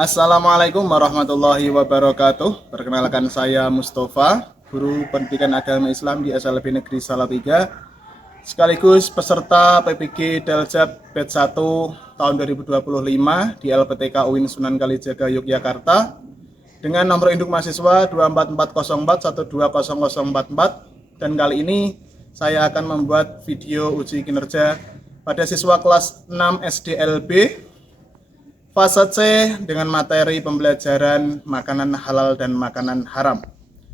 Assalamualaikum warahmatullahi wabarakatuh. Perkenalkan saya Mustafa, guru pendidikan agama Islam di SLB Negeri Salatiga, sekaligus peserta PPG Daljab Batch 1 tahun 2025 di LPTK UIN Sunan Kalijaga Yogyakarta dengan nomor induk mahasiswa 24404 1200044, dan kali ini saya akan membuat video uji kinerja pada siswa kelas 6 SDLB fase C dengan materi pembelajaran makanan halal dan makanan haram.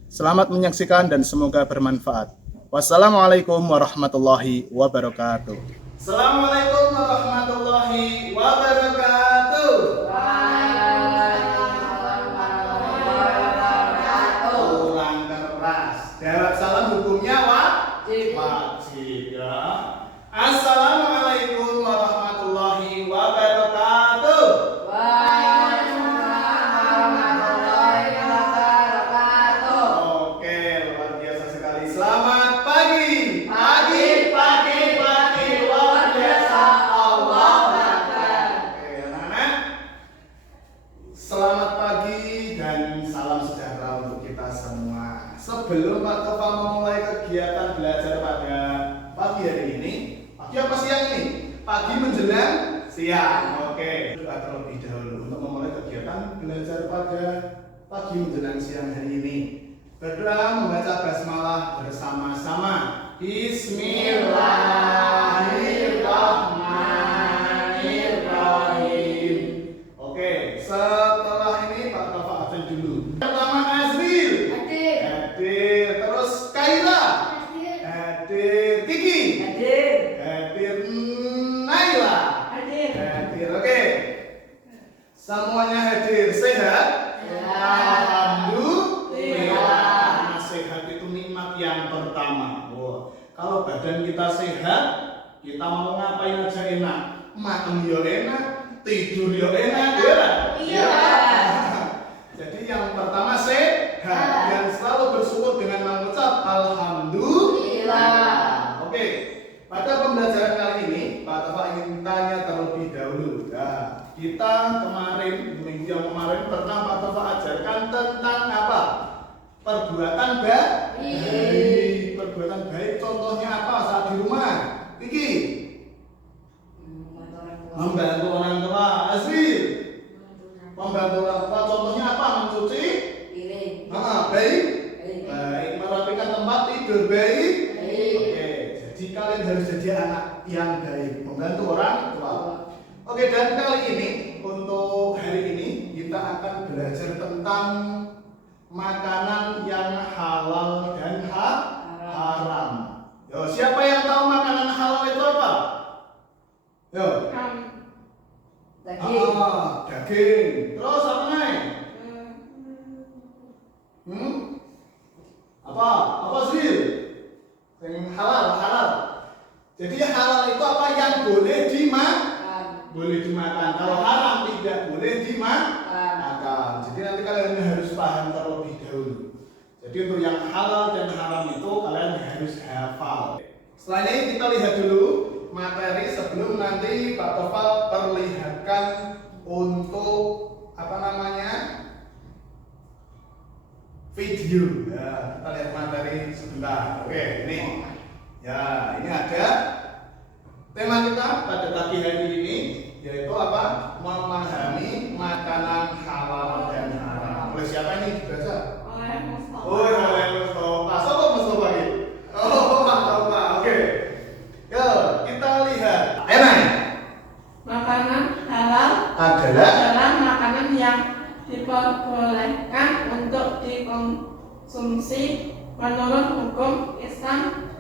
Selamat menyaksikan dan semoga bermanfaat. Wassalamualaikum warahmatullahi wabarakatuh. Assalamualaikum warahmatullahi wabarakatuh. Ulang keras. Jawab salam hukumnya wajib. Wajib ya. Assalamualaikum warahmatullahi wabarakatuh. Oke, luar biasa sekali. Selamat pagi. Pagi, luar biasa. Allahu Akbar. Oke, anak-anak. Selamat pagi dan salam sejahtera untuk kita semua. Sebelum Pak Tova memulai kegiatan belajar pada pagi hari ini, pagi apa siang ini? Pagi menjelang siang. Oke, doa terlebih dahulu untuk memulai kegiatan belajar pada pagi menjelang siang hari ini. Berdoa membaca basmalah bersama-sama. Bismillahirrahmanirrahim. Oke, setelah ini Pak Tova absen dulu. Pertama Azril. Hadir. Terus Kaila. Hadir. Kiki. Hadir. Naila. Hadir. Oke. Semuanya hadir. Sehat? Alhamdulillah. Nah, sehat itu nikmat yang pertama. Wow. Kalau badan kita sehat, kita mau ngapain aja enak. Makan yo enak, tidur yo enak, ya? Iya. Jadi yang pertama sehat dan selalu bersyukur dengan mengucap alhamdulillah. Oke. Pada pembelajaran kali ini, Pak Tova ingin tanya terlebih dahulu. Nah, kita minggu yang kemarin pernah Pak Tova ajarkan tentang apa? Perbuatan baik. Perbuatan baik contohnya apa saat di rumah? Kiki? Membantu orang tua. Azril? Membantu orang tua contohnya apa? Mencuci piring. Baik. Baik. Merapikan tempat tidur baik. Oke. Jadi kalian harus jadi anak yang baik, membantu orang tua. Oke, dan kali ini untuk hari ini kita akan belajar tentang makanan yang halal dan haram. Yo, siapa yang tahu makanan halal itu apa? Yo. Daging. Daging. Terus apa nih? Apa sih? Yang halal. Jadi halal itu apa? Yang boleh dimakan. Kalau haram tidak boleh dimakan. Jadi nanti kalian harus paham terlebih dahulu. Jadi untuk yang halal dan haram itu kalian harus hafal. Setelah ini kita lihat dulu materi sebelum nanti Pak Tova perlihatkan untuk video. Ya, kita lihat materi sebentar. Oke, ini. Ya, ini ada tema kita pada pagi hari ini, yaitu apa? Memahami makanan halal dan haram. Oleh siapa ini dibaca? Oleh Mustafa. Oleh Mustafa. Siapa Mustafa ini? Mustafa. Oke. Yo, kita lihat. Enak. Makanan halal adalah makanan yang diperbolehkan untuk dikonsumsi menurut hukum Islam,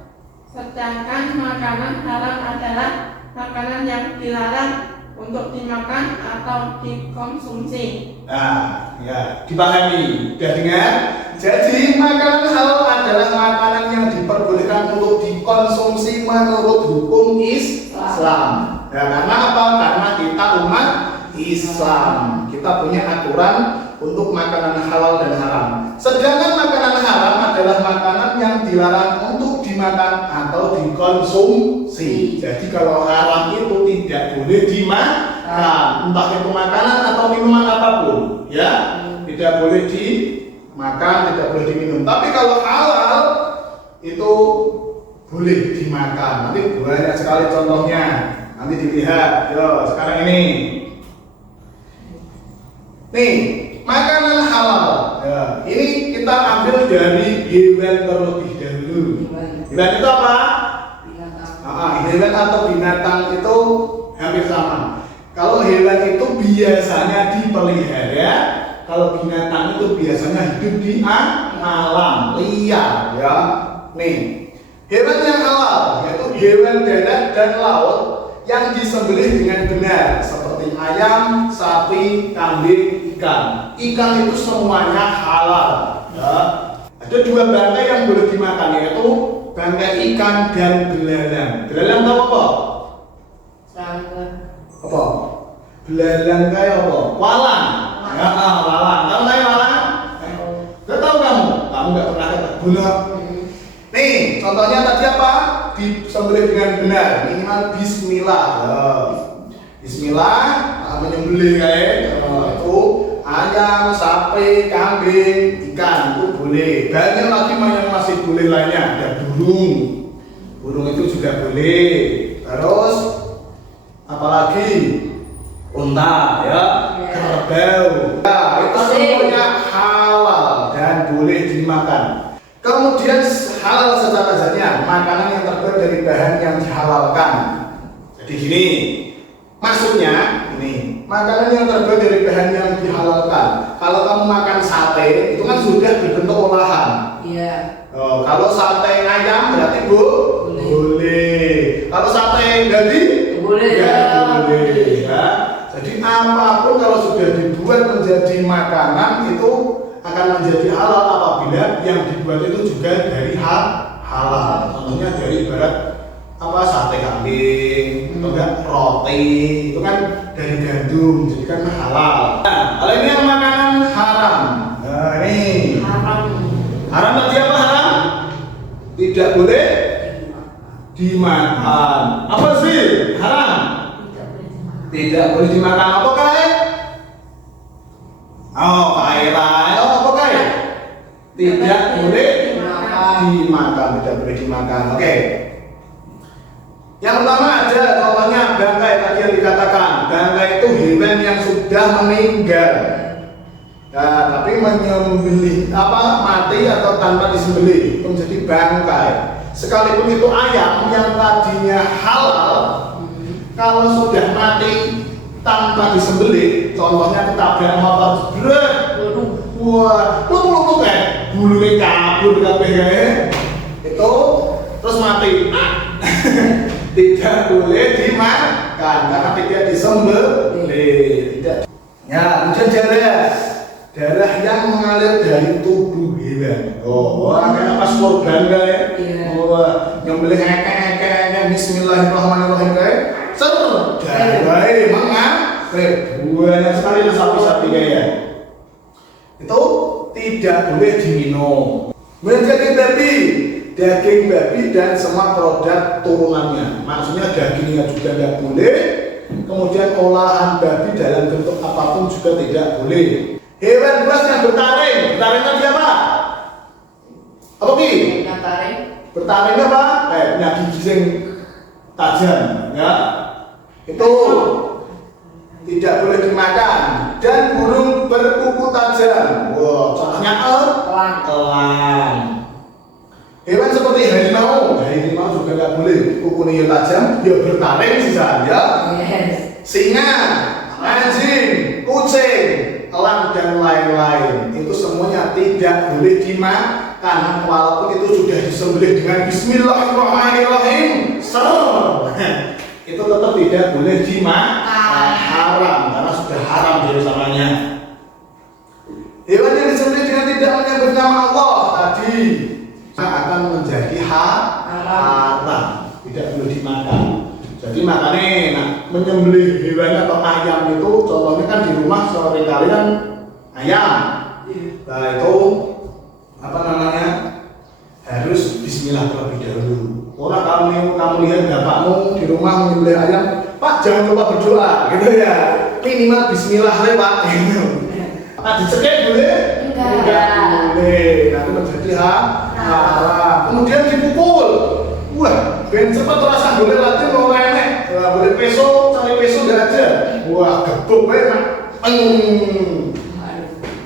sedangkan makanan haram adalah makanan yang dilarang untuk dimakan atau dikonsumsi. Nah, ya, dipahami. Sudah dengar? Jadi makanan halal adalah makanan yang diperbolehkan untuk dikonsumsi menurut hukum Islam. Ya, karena apa? Karena kita umat Islam. Kita punya aturan untuk makanan halal dan haram. Sedangkan makanan haram adalah makanan yang dilarang untuk dimakan atau dikonsumsi. Jadi kalau haram itu tidak boleh dimakan. dimakan, entah itu makanan atau minuman apapun, ya, tidak boleh dimakan, tidak boleh diminum. Tapi kalau halal itu boleh dimakan. Nanti banyak sekali contohnya. Nanti dilihat. Yo, sekarang ini. Nih, makanan halal. Ya, ini kita ambil dari hewan terlebih dahulu. Hewan itu apa? Hewan atau binatang itu hampir sama. Kalau hewan itu biasanya dipelihara, kalau binatang itu biasanya hidup di alam liar, ya. Nih, hewan yang halal yaitu hewan darat dan laut yang disembelih dengan benar, seperti ayam, sapi, kambing, ikan. Ikan itu semuanya halal, ya. Ada dua bangkai yang boleh dimakan, yaitu bangkai ikan dan belalang. Belalang tahu apa? Apa? Belalang kayak apa? Walang. Ya, walang. Tahu nggak walang? Nggak tahu kamu? Kamu nggak pernah ketemu. Nih, contohnya tadi apa? Disembelih dengan benar, minimal bismillah. Bismillah, menyembelih kayak itu ayam, sapi, kambing, ikan itu boleh. Banyak lagi yang masih boleh lainnya. Ada burung. Burung itu juga boleh. Terus apalagi unta, ya, kerbau. Ya, itu semuanya halal dan boleh dimakan. Kemudian halal secara zahirnya, makanan yang terbuat dari bahan yang dihalalkan. Jadi gini, maksudnya ini, makanan yang terbuat dari bahan yang dihalalkan. Kalau kamu makan sate, itu kan sudah berbentuk olahan. Iya. Kalau sate ayam berarti boleh. Kalau sate babi boleh. Ya, boleh. Ya. Jadi apapun kalau sudah dibuat menjadi makanan itu akan menjadi halal apabila yang dibuat itu juga dari halal. Contohnya dari ibarat apa sate kambing, atau enggak roti, itu kan dari gandum, jadi kan halal. Nah, kalau ini yang makanan haram. Nah, ini haram tadi apa haram? Tidak boleh dimakan. Apa sih haram? Tidak boleh dimakan. Apa kayak? Oh, kayak apa kayak? Tidak boleh dimakan, tidak boleh dimakan. Oke. Yang pertama ada contohnya bangkai tadi yang dikatakan. Bangkai itu hewan yang sudah meninggal. Nah, tapi menyembelih mati atau tanpa disembelih itu menjadi bangkai. Sekalipun itu ayam yang tadinya halal, kalau sudah mati tanpa disembelih, contohnya ketabrak motor jebret, wah, lutu kayak bulunya kabur kabeh itu terus mati. Tidak boleh dimakan karena tidak disembelih. Tidak. Ya, kemudian darah yang mengalir dari tubuh hewan. Kayak pas korban kayak, nyembelih ekek Bismillahirrahmanirrahim kayak, darah mengalir. Banyak sekali sapi-sapi kayak. Itu tidak boleh diminum. Daging babi dan semua produk turunannya, maksudnya dagingnya juga tidak boleh, kemudian olahan babi dalam bentuk apapun juga tidak boleh. Hewan buas yang bertaring tadi apa? Apa Ki? Bertaring apa? Kayak punya gigi yang tajam, ya. Itu tidak boleh dimakan. Dan burung berkuku tajam. Wow, contohnya elang. Hewan seperti harimau juga nggak boleh, kukunya tajam, dia bertaring sisa, ya. Singa, anjing, kucing, elang dan lain-lain, itu semuanya tidak boleh dimakan, walaupun itu sudah disembelih dengan Bismillahirrahmanirrahim, itu tetap tidak boleh dimakan, haram, karena sudah haram dari samanya. Hewan yang disembelih dengan tidak menyebut nama Allah tadi akan menjadi haram, tidak boleh dimakan. Jadi makanya menyembelih hewan atau ayam itu contohnya kan di rumah sore kalian ayam. Nah itu harus bismillah terlebih dahulu. Orang kamu lihat bapakmu di rumah menyembelih ayam, Pak jangan lupa berdoa gitu ya. Minimal bismillah ya Pak. Gitu. Nah, dicekik boleh? Enggak boleh. Nanti menjadi haram. Kemudian dipukul. Wah, ben cepet rasa boleh latih mau enek. Boleh peso, cari peso enggak aja. Wah, gebuk wae Mak.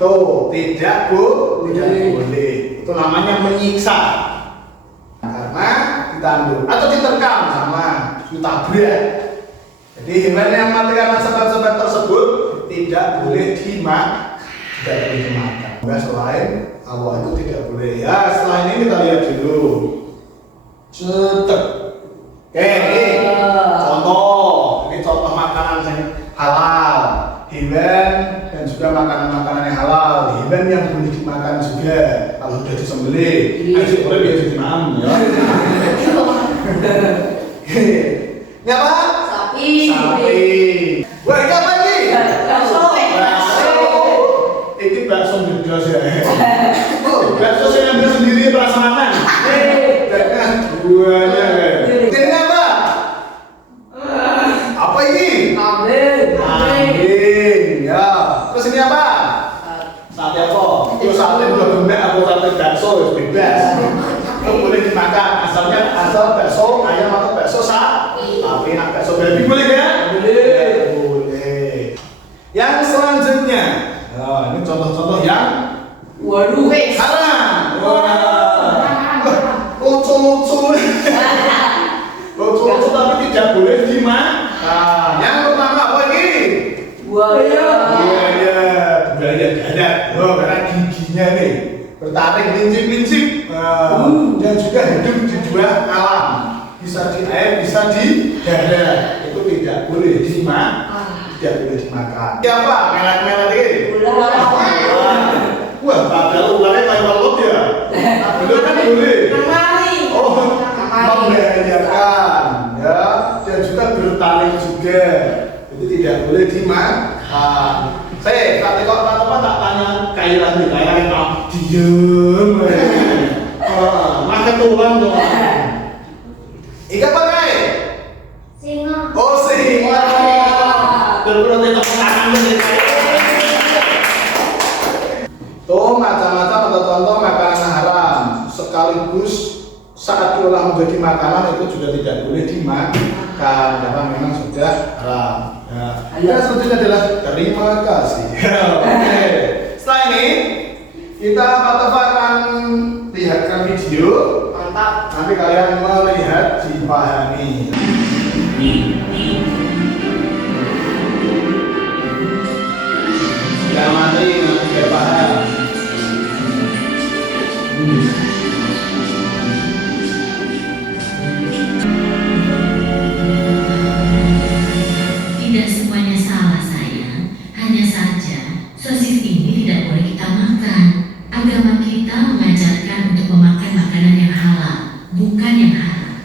Tuh, tidak boleh. Itu namanya menyiksa. Karena ditanduk atau diterkam sama ditabrak. Jadi hewan yang mati karena sebab-sebab tersebut tidak boleh dimakan. Selain Allah itu tidak boleh. Ya, setelah ini kita lihat dulu. Cetek. Oke, ini contoh. Ini contoh makanan yang halal. Hewan dan juga makanan-makanan yang halal. Hewan yang boleh dimakan juga kalau sudah disembelih. Ayo boleh biar dimakan ya. Ini apa? Sapi. Wah, ini apa ini? Bakso. Ini bakso beda ya. Oh, bakso saya ambil sendiri prasmanan. Jangan duanya. Ini apa? Apa ini? Kambing. Ya. Terus ini apa? Sate apa? Itu sate berbeda atau sate bakso bebas. Itu boleh dimakan. Asal bakso ayam atau bakso sapi. Tapi nak bakso babi boleh ya? Boleh. Yang selanjutnya, nah, ini contoh-contoh yang haram. Lucu-lucu. Lucu-lucu tapi tidak boleh dimakan. Yang pertama apa ini? Buaya darat. Oh, karena giginya nih bertaring lincip-lincip. Dan juga hidup di dua alam. Bisa di air, bisa di darat. Itu tidak boleh dimakan. Tidak boleh dimakan. Siapa? Melet-melet ini? Ular. Wah, padahal ularnya kayak laut ya. Betul kan boleh? Oh, membahayakan ya. Dan juga bertaring juga. Itu tidak boleh dimakan. Saya tak tengok apa tak tanya kairan tak diem. Makan tulang dong. Ikan apa kai? Singa. Oh singa. Berarti tak makan nih. Tuh macam-macam atau contoh makanan haram sekaligus saat diolah menjadi makanan itu juga tidak boleh dimakan karena memang sudah haram. Ya, selanjutnya adalah terima kasih. Oke. Setelah ini kita akan lihatkan video. Mantap. Nanti kalian melihat dipahami. Jangan mati nanti tidak paham. Tidak semuanya salah sayang. Hanya saja sosis ini tidak boleh kita makan. Agama kita mengajarkan untuk memakan makanan yang halal, bukan yang haram.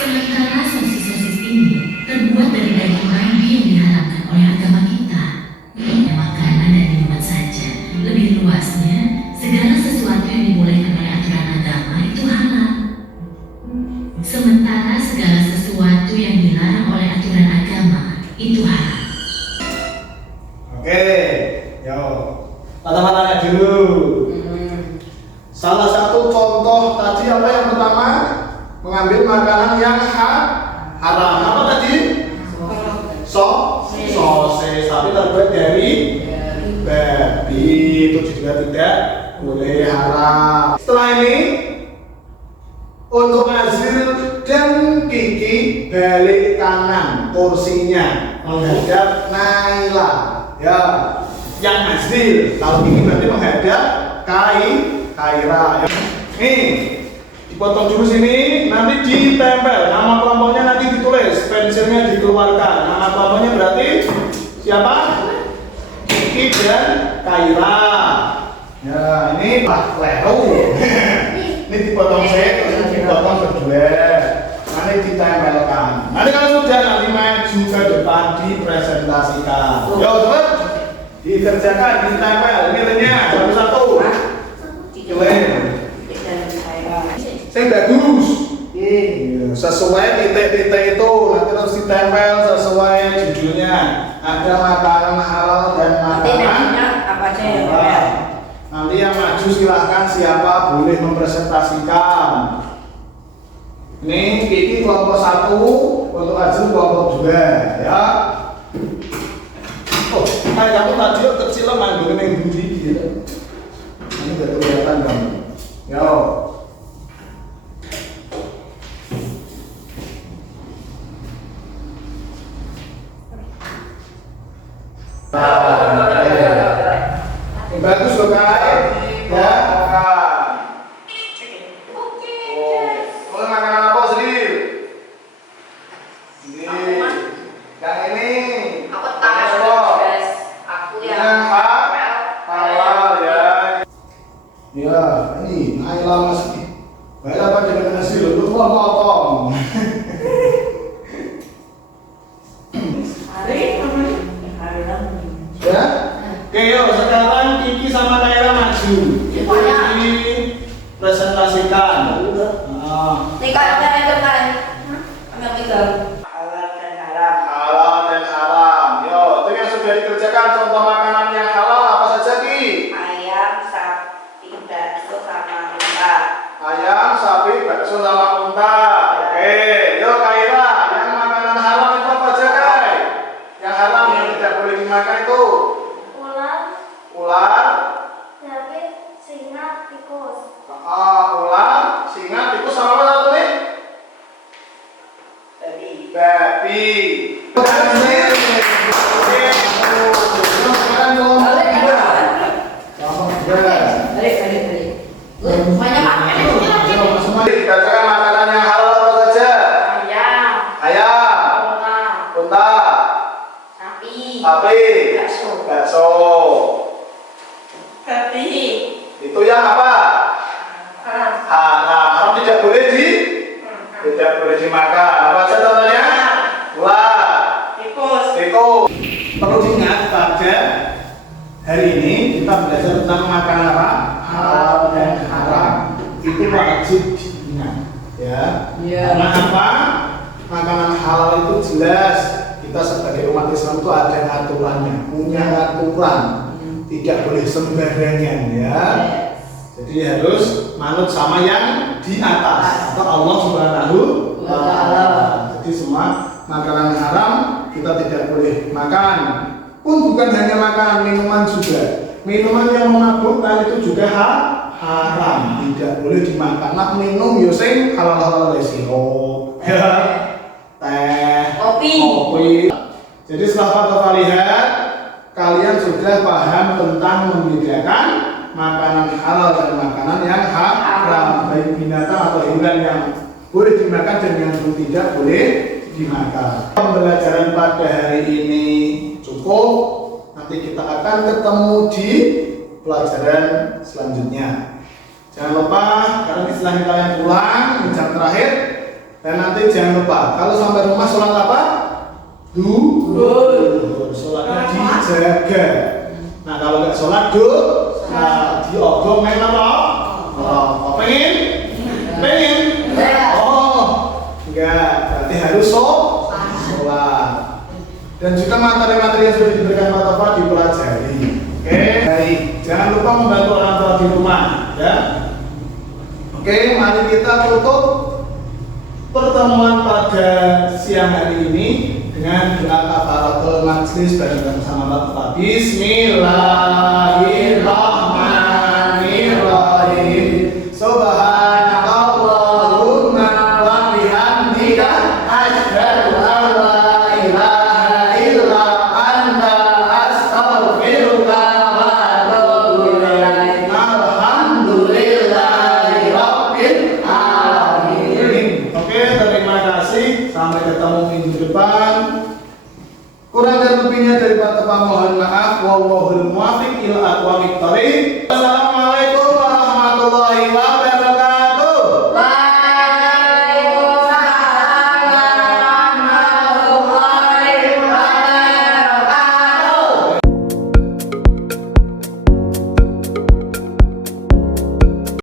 Sementara sosis-sosis ini terbuat dari daging babi yang diharamkan oleh agama kita. Ini makanan dan minuman saja. Lebih luasnya, segala sesuatu yang dibolehkan oleh aturan agama itu halal. Sementara segala sesuatu yang dilarang oleh aturan agama itu haram. Oke, yo, tanya dulu. Salah satu contoh tadi apa yang pertama? Mengambil makanan yang haram. Apa tadi? Sosis, tapi terbuat dari babi, itu juga tidak boleh haram. Setelah ini untuk Azil dan Kiki balik kanan kursinya menghadap Naila. Ya, yang Azil kalau Kiki berarti menghadap Kaira. Nih, dipotong dulu sini, nanti ditempel. Nama kelompoknya nanti ditulis, pensilnya dikeluarkan. Nama kelompoknya berarti siapa? Kiki dan Kaira. Ya, ini Pak Leo. Ini dipotong saya, dipotong berdua. Nanti ditempelkan. Nanti kalau sudah nanti maju ke depan dipresentasikan. Yo teman, dikerjakan, ditempel. Nilainya satu-satu. Saya bagus. Iya, sesuai titik-titik itu nanti harus ditempel sesuai judulnya. Ada makanan halal dan makanan apa aja ya? halal. Nanti yang maju silahkan siapa boleh mempresentasikan. Ini Kiki kelompok 1, untuk Azul kelompok 2 ya. Oh, kayak kamu tadi kecil lo manggil yang budi gitu. Ini udah kelihatan kamu. Yo. Bagus loh kak, ya makan. Mau makanan apa sendiri? Ini, yang ini. Aku tahu, guys. Aku yang halal ya. Ya, ini Naila masih. Baik apa dengan nasi lo? Lu mau potong. Hari namanya. Ya. Oke, yuk sekarang Kiki sama Naila maju. Ini presentasikan. Nih kalian itu kan, kami pegang. Halal dan haram. Yo, itu yang sudah dikerjakan. Contoh makanan yang halal apa saja Ki? Ayam, sapi, bakso, sama unta. Ayam, sapi, bakso sama unta. Oke, yuk Kaira, yang makanan haram itu apa aja Kai? Yang haram yang tidak boleh dimakan itu? Ular, singa, tikus. ular, singa, tikus sama apa satu nih? Babi. Semuanya makan. Dikatakan makanan yang halal apa saja? Ayam, Ayam, unta, sapi, sapi, bakso. bakso. Babi. Itu yang apa? Haram. Haram tidak boleh dimakan. Apa saja contohnya? Ular, Tikus. tikus. Perlu diingat pada hari ini kita belajar tentang makanan apa? Halal dan haram. Itu wajib diingat, ya. Iya. Karena apa? Makanan halal itu jelas kita sebagai umat Islam itu ada aturannya, punya aturan. Tidak boleh sembarangan, ya. Jadi harus manut sama yang di atas atau Allah Subhanahu wa Ta'ala. Jadi semua makanan haram kita tidak boleh makan. Pun bukan hanya makanan, minuman juga. Minuman yang memabukkan itu juga haram, tidak boleh dimakan. Nah, minum yo sing halal-halal sirup, ya, teh, kopi. Jadi setelah Pak lihat, kalian sudah paham tentang membedakan makanan halal dan makanan yang haram, baik binatang atau hewan yang boleh dimakan dan yang tidak boleh dimakan. Pembelajaran pada hari ini cukup. Nanti kita akan ketemu di pelajaran selanjutnya. Jangan lupa, karena istilahnya kalian pulang di jam terakhir. Dan nanti jangan lupa, kalau sampai rumah sholat apa? Duhur. Sholatnya dijaga. Nah kalau nggak sholat diobong main apa? Pengen? Oh, enggak. Berarti harus sholat. Dan juga materi-materi yang sudah diberikan Pak Tova dipelajari. Oke, baik. Jangan lupa membantu orang tua di rumah, ya. Oke, mari kita tutup pertemuan pada siang hari ini dengan doa kafaratul majlis bareng sama Pak Tova. Bismillahirrahmanirrahim.